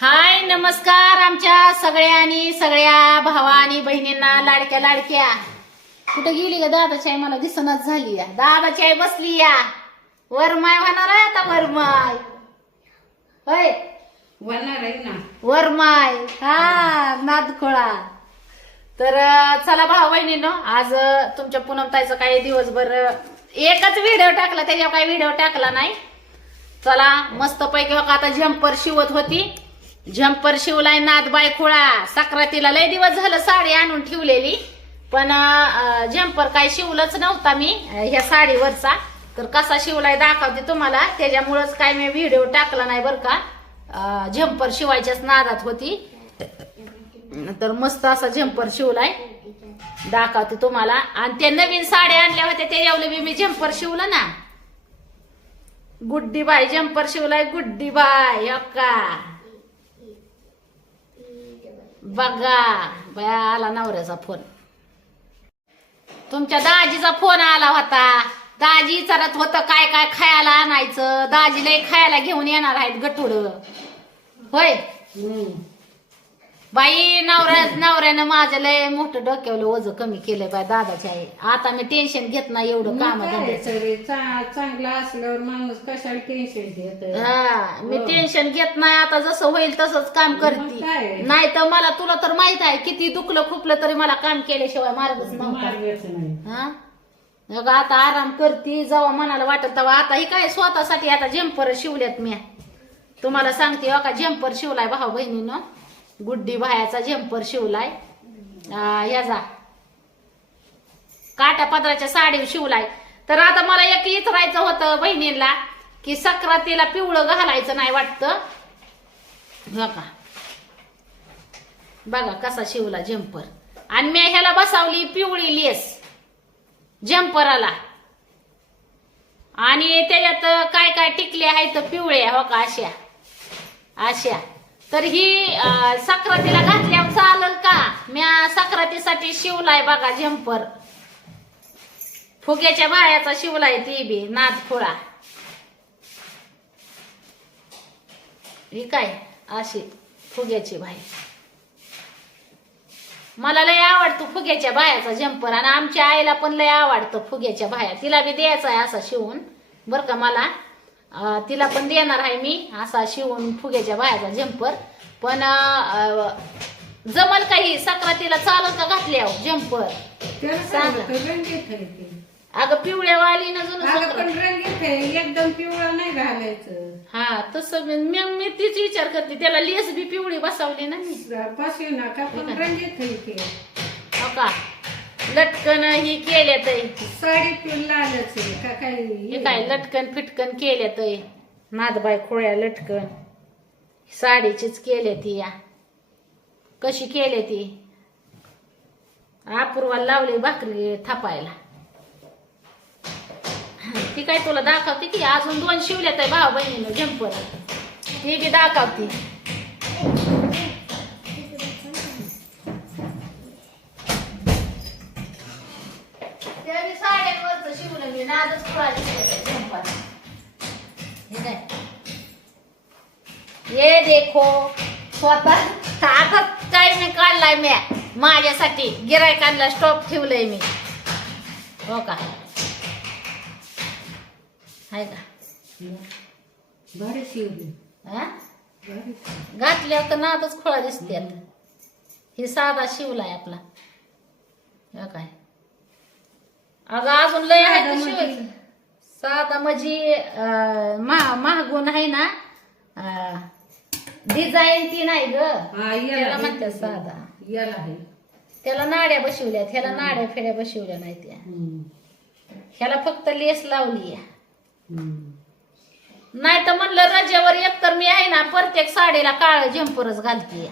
हाय नमस्कार आमच्या सगळ्यांनी सगळ्या भावा आणि बहिणींना लाडक्या लाडक्या. कुठे गेली का दादाची आई? मला दिसनच झाली या. दादाची आई बसली या. वरमाय होणार आहे आता वरमाय. होय. होणार आहे ना. वरमाय. हा नादखोळा. तर चला भाऊ बहिणीनो आज तुमच्या पूनमताईचं काही दिवसभर एकच व्हिडिओ टाकला त्याच्यावर काही व्हिडिओ टाकला नाही. चला मस्त पैकी आता झंपर शिवत होती. झंपर शिवलाय नादबाई बायखोळा. सक्रातीला लय दिवस झालं साडी आणून ठेवलेली. पण झंपर काय शिवलंच नव्हता मी ह्या साडीवरचा. तर कसा शिवलाय दाखवते तुम्हाला. त्याच्यामुळंच काय मी व्हिडिओ टाकला नाही बरं का. झंपर शिवायच्याच नादात होती. तर मस्त असा झंपर शिवलाय. दाखवते तुम्हाला. आणि त्या नवीन साड्या आणल्या होत्या त्याच्यावर बी मी झंपर शिवलं ना. गुड्डी बाय जम्पर शिवलाय गुड्डी बाय बघा बया आला नवऱ्याचा फोन. तुमच्या दाजीचा फोन आला होता. दाजी विचारत होतं काय काय खायला आणायचं. दाजीला खायला घेऊन येणार आहेत गटुड होय? बाई नवऱ्या नवऱ्यानं माझं लय मोठं डोक्यावलं ओझं कमी केलंय बाय दादाच्या आई. आता मी टेन्शन घेत नाही एवढं काम चांगला असल्यावर माणूस कशाला टेन्शन घेत हा मी टेन्शन घेत नाही. आता जसं होईल तसंच काम? करते. नाही तर मला तुला तर माहीत आहे किती दुखलं खुपलं तरी मला काम केल्याशिवाय मार्गच नव्हता. हा? आता आराम करते जेव्हा मनाला वाटत तेव्हा. आता ही काय स्वतःसाठी आता जम्पर शिवल्यात मी तुम्हाला सांगते हो का? जम्पर शिवलाय भाऊ बहिणीनं गुड्डी भायाचा झेंपर शिवलाय. ह्याचा काटा पदराच्या साडी शिवलाय. तर आता मला एक इचरायचं होतं बहिणीला की सक्रातीला पिवळं घालायचं नाही वाटतं. बघा. बघा कसा शिवला झेंपर आणि मी ह्याला बसावली पिवळी लेस. झेंपराला आणि त्याच्यात काय काय टिकले आहेत पिवळ्या हो का? अशा. अशा. तर ही अं, सक्रातीला घातल्यावर चालल का? म्या सक्रातीसाठी शिवलाय बघा झेंपर फुग्याच्या बायाचा शिवलाय ती बी नादखोळा ही काय? अशी फुग्याची बाई. मला लय आवडतो फुग्याच्या बायाचा झंपर आणि आमच्या आईला पण लय आवडतं फुग्याच्या बाया. तिला बी द्यायचा आहे असा शिवून. बरं का मला? तिला पण देणार आहे मी असा शिवून फुग्याच्या बायाचा जम्पर पण जमल काही सक्रातीला चालत का रंगीत आहे ते. अगं पिवळ्या पण रंगीत आहे एकदम पिवळा नाही घालायचं. हा तसं मी तीच विचार करते. त्याला लेस बी पिवळी बसवली ना मी. बसू नका पण रंगीत आहे. ते. हो का? लटकन ही केल्यात साडी पिऊन लालच आहे का हे काही काय लटकन फिटकन केल्यात नादबाई खोळ्या लटकन. साडीचीच केल्या ती या. कशी केली ती अपूर्वाला लावली भाकरी थापायला. ती काय तुला दाखवते की? अजून दोन शिवल्यात आहे भाऊ बहिणीनं जम्पर ती बी दाखवते. नादच हे काय? ये देखो. स्वतः आता काय मी काढलाय मी. माझ्यासाठी गिरायकांना स्टॉप ठेवलंय मी. हो का? हाय का? भारी शिवली. हा? भारी घातल्यावर तर नादच खोळा दिसते हे साधा शिवलाय आपला. हे काय? अगं अजून लय आहे तर म्हणजे? शिवायचं. साधा म्हणजे महागून आहे ना डिझाईन ती नाही ग. हा त्याला म्हणतात साधा. याला आहे. त्याला नाड्या बसवल्या ह्याला नाड्या फेड्या बसवल्या नाही त्या. हम्म. ह्याला फक्त लेस लावली हम्म. नाही तर म्हणलं रजेवर एक तर मी आहे ना प्रत्येक साडीला काळ जम्परच घालते.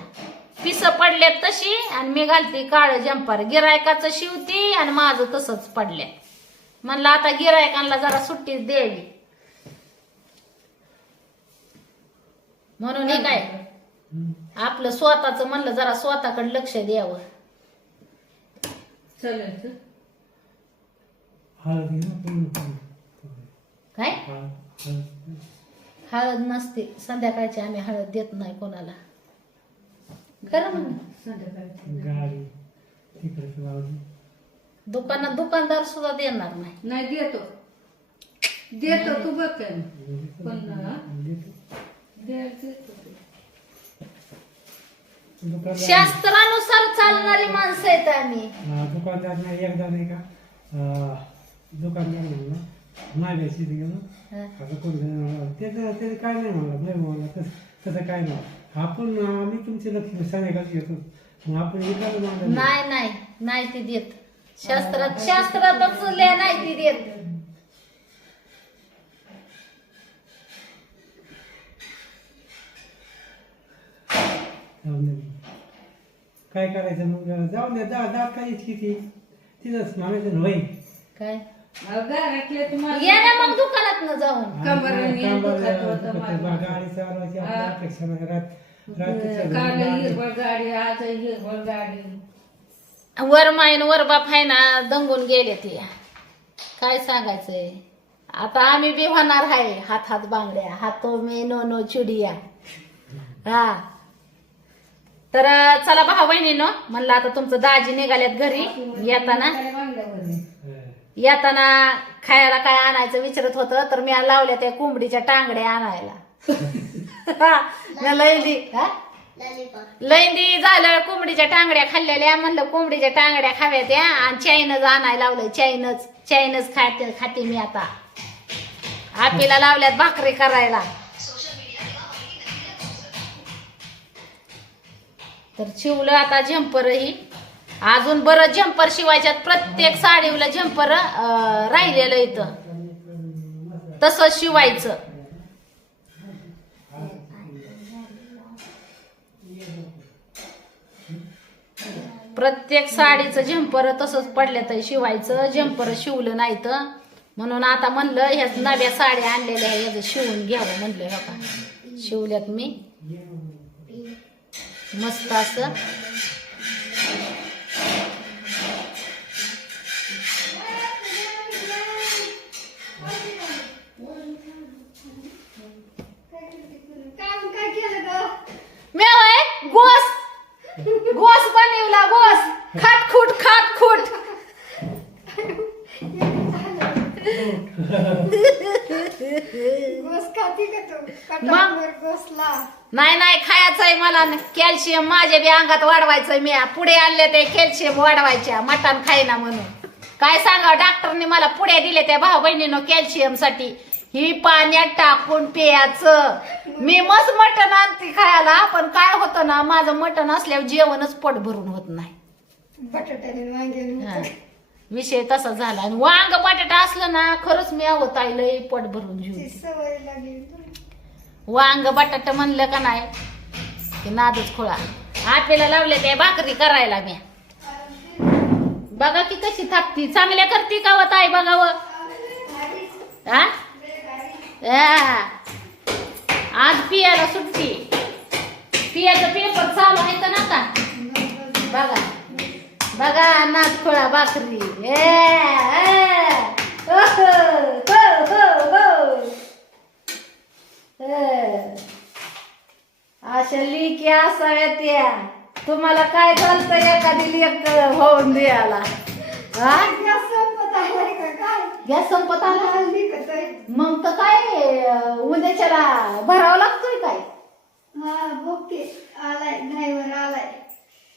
पिस पडल्यात तशी आणि मी घालते काळ जम्पर गिरायकाचं शिवती आणि माझं तसंच पडल्या म्हणलं आता गिरायकांना जरा सुट्टीच द्यावी. म्हणून हे काय? आपलं स्वतःच म्हणलं जरा स्वतःकडे लक्ष द्यावं. काय. हळद नसते. संध्याकाळची आम्ही हळद देत नाही कोणाला. खरं म्हण गाडी तिकडे लावली दुकानात दुकानदार सुद्धा देणार नाही. नाही देतो. देतो तू बघ काय पण हा? द्यायचं देतो ते. दुकानदार शास्त्रानुसार चालणारी माणसं आहेत आम्ही. हा, दुकानदार नाही एकदा नाही का? अं, दुकानदार म्हणलं. नाही शेती गेलो. हा. आता कोण घेणार? त्याचं त्याचं काय नाही म्हणलं. नाही म्हणलं तसं. तसं काय नाही. आपण आम्ही तुमचे लक्ष संध्याकाळी घेतो मग आपण मागं नाही. नाही नाही ती देत. शास्त्रात शास्त्रातच लिहा नाही ती देत. जाऊन दे. काय करायचं मग? जाऊन द्या जा जा काय किती तिथंच म्हणायचं होय. काय? अहो, घरातले तुम्हाला. या ना मग दुकानात न जाऊन. कंबरने कंबर दुखत होतं दुखत मला. गाडी चालवायची आपल्या हा. अपेक्षा नाही. रात रात्रीच्या काल घरी हिरवळ गाडी आज हिरवळ गाडी. वर माईन वर बाप आहे ना दंगून गेले ते. काय सांगायचंय? आता आम्ही बी होणार आहे हात हात बांगड्या हातो मे नो नो चुडिया. हा. तर चला भाऊ बहिणीनो म्हणलं आता तुमचं दाजी निघाल्यात घरी. येताना. येताना खायला काय आणायचं विचारत होतं तर मी लावल्या त्या कोंबडीच्या टांगड्या आणायला. मी लैंदी लैंदी झालं कोंबडीच्या टांगड्या खाल्लेल्या म्हणलं कोंबडीच्या टांगड्या खाव्या त्या आणि चायनच आणायला लावलं चायनच चायनच खाते खाते मी आता. आपेला लावल्यात भाकरी करायला. तर शिवलं आता झंपरही. अजून बरं झंपर शिवायच्यात प्रत्येक साडीला झंपर राहिलेलं इथं. तसंच शिवायचं. प्रत्येक साडीचं झंपर तसंच पडलं तर शिवायचं झंपर शिवलं नाही तर. म्हणून आता म्हणलं ह्याच नव्या साड्या आणलेल्या ह्या ह्याचं शिवून घ्यावं म्हणलं हो शिवल्यात मी. मस्त असं. मग? नाही नाही खायचं आहे मला. कॅल्शियम माझ्या बी अंगात वाढवायचंय मी. पुढे आणले ते कॅल्शियम वाढवायच्या. मटण खाईना म्हणून. काय सांगा डॉक्टरने मला पुढे दिले त्या भाऊ बहिणीनं कॅल्शियमसाठी. ही पाण्यात टाकून प्यायचं. मी मस्त मटण आणते खायला. पण काय होतं ना माझं मटण असल्यावर जेवणच पोट भरून होत नाही. बटाट्याने वांग्याने. विषय तसा झाला. आणि वांग बटाटा असलं ना खरंच मी आवत लय पोट भरून ती जेव सवय लागली. वांग बटाट म्हणलं का नाही? की नादच खोळा. आपल्याला लावले ते भाकरी करायला मी. बघा की कशी थापती. चांगल्या करते का हो वत आहे बघावं हा? हो? हा. आज पियाला सुट्टी. पियाचा पेपर चालू आहे का ना का बघा. बघा नाच खोळा भाकरी. ए. हो, हो, हो, हो. ए. अशा लिकी असाव्या त्या तुम्हाला काय चालतं एखादी लेक होऊन द्यायला? हा? गॅस संपत आलाय का काय? गॅस संपत आला? मग तर काय उद्याच्याला भरावा लागतोय काय? हा बघते आलाय ड्रायव्हर आलाय.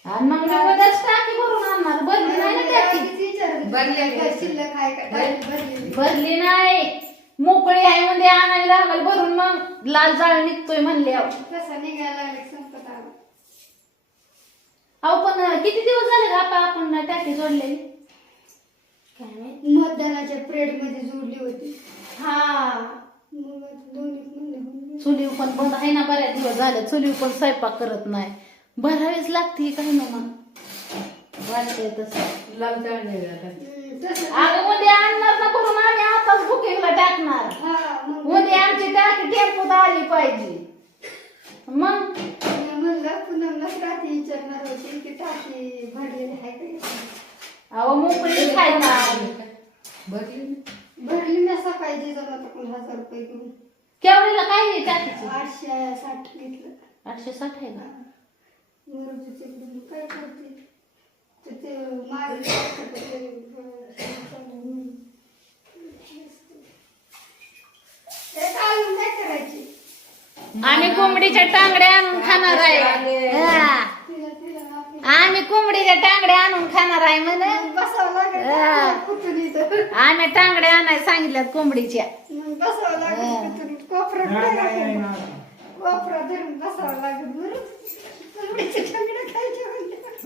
आणि मग मी उद्याच टाकी भरून आणणार. भरली नाही ना. शिल्लक आहे का? टाकी भरलेली. भरली नाही. मोकळी आहे म्हणजे आणायला लागल. भरून मग लाल जाळ निघतोय म्हणले अहो. कसा निघायला लागले? अहो, पण किती दिवस झाले का आता आपण टाकी जोडलेली? काय माहीत. मतदानाच्या परेडमध्ये जोडली होती. हा. मग दोन्ही म्हणले होऊन गेले. चुलीव पण बंद आहे ना बऱ्याच दिवस झाले. चुलीव पण स्वयंपाक करत नाही. भरावीच लागते काय ना मग वाटतंय तसं. लाल जाळले जातात हम्म, तसं अगं उद्या आणणार ना करून आम्ही आताच बुकिंगला टाकणार. हा मग उद्या आमची टाकी टेम्पोत आली पाहिजे. मग? म्हणलं पुनमलाच रात्री विचारणार होती की टाकी भरलेली आहे का अहो मोकळी खायला भरली भरली मी सकाळी जमा तर कोण हजार रुपये घेऊन. केवढीला काय आहे टाकीची आठशे साठ घेतलं. आठशे साठ आहे का? इकडून काय करते? तर ते मागे ते, काय करायचे? आम्ही कोंबडीच्या टांगड्या आणून खाणार आहे. हा. आम्ही कोंबडीच्या टांगड्या आणून खाणार आहे म्हण हा. आम्ही टांगड्या आणाय सांगितल्यात कोंबडीच्या.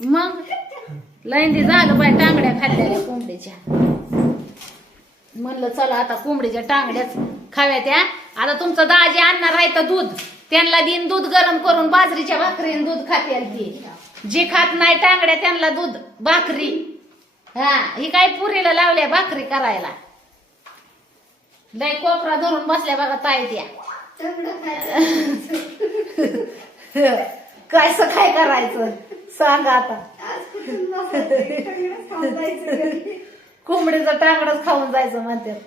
मग लैंदी झालं बाय टांगड्या खाल्लेल्या कोंबडीच्या. म्हणलं चला आता कोंबडीच्या टांगड्याच खाव्या त्या. आता तुमचं दाजी आणणार आहे तर दूध. त्यांना दिन दूध गरम करून बाजरीच्या भाकरीने दूध खाते ती. जी खात नाही टांगड्या त्यांना दूध भाकरी. हा ही काय पुरीला लावल्या भाकरी करायला? लय कोपरा धरून बसल्या बघा ताई त्या. कायचं काय करायचं? सांगा आता. कोंबडीचं टांगडच खाऊन जायचं म्हणतात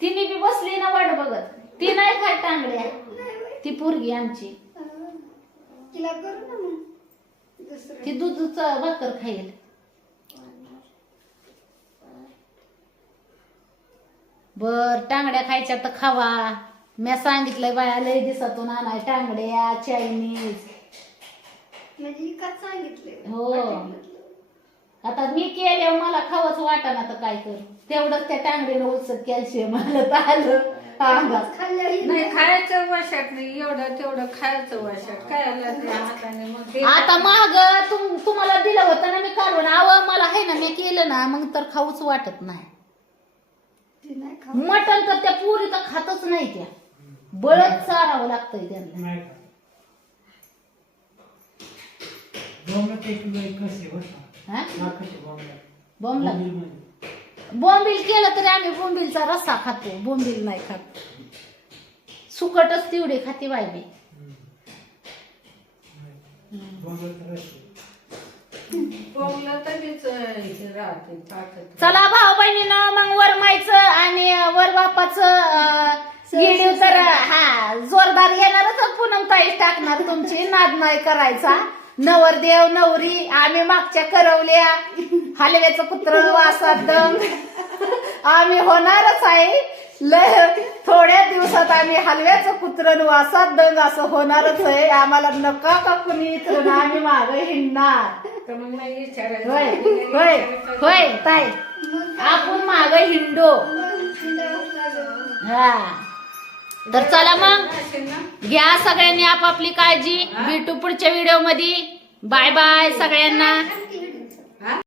तिने बी बसली ना वाट बघत. ती नाही खात टांगड्या ती पोरगी आमची. अं, तिला करू ना मग. दुसरं. ती दूधच भाकर खाईल. बर टांगड्या खायच्या तर खावा. मी सांगितलंय बाया लय दिवसातून आणाय टांगड्या चायनीज. म्हणजे सांगितले हो. आता मी केल्यावर मला खावंच वाटाना तर काय कर. तेवढंच त्या टांगडीनं उचत कॅल्शियम आलं तर आलं. अंगात. नाही खायचं वाशात नाही. एवढं तेवढं खायचं वाशात. हाताने मग ते आता माग तुम तुम्हाला दिलं होतं ना मी काढून. आव मला आहे ना मी केलं ना मग तर खाऊच वाटत नाही. ती नाही खाऊ. मटण तर त्या पुरी तर खातच नाही त्या. बळच चारावं लागतंय त्यांना. नाही का? कसे? हा? बोंबलं. बोंबील? केलं तरी आम्ही बोंबीलचा रस्सा खातो. बोंबील नाही खात. सुकटच तेवढी खाते बाय मी. चला भाऊ बहिणीनं मग वर मायचं आणि वर बापाचं तर हा जोरदार येणारच. पूनम ताई टाकणार तुमची. नाद नाही करायचा. नवरदेव नवरी आम्ही मागच्या करवल्या. हलव्याचं कुत्र वासात दम. आम्ही होणारच आहे. लय थोड्या दिवसात आम्ही हलव्याचं कुत्र वासात दंग असं होणारच आहे. आम्हाला नका का कुणी इथं आम्ही माग हिंडणार. होय होय होय ताई. आपण माग हिंडो. हा. तर चला मग. घ्या सगळ्यांनी आपापली काळजी. भेटू पुढच्या व्हिडिओमध्ये. बाय बाय सगळ्यांना.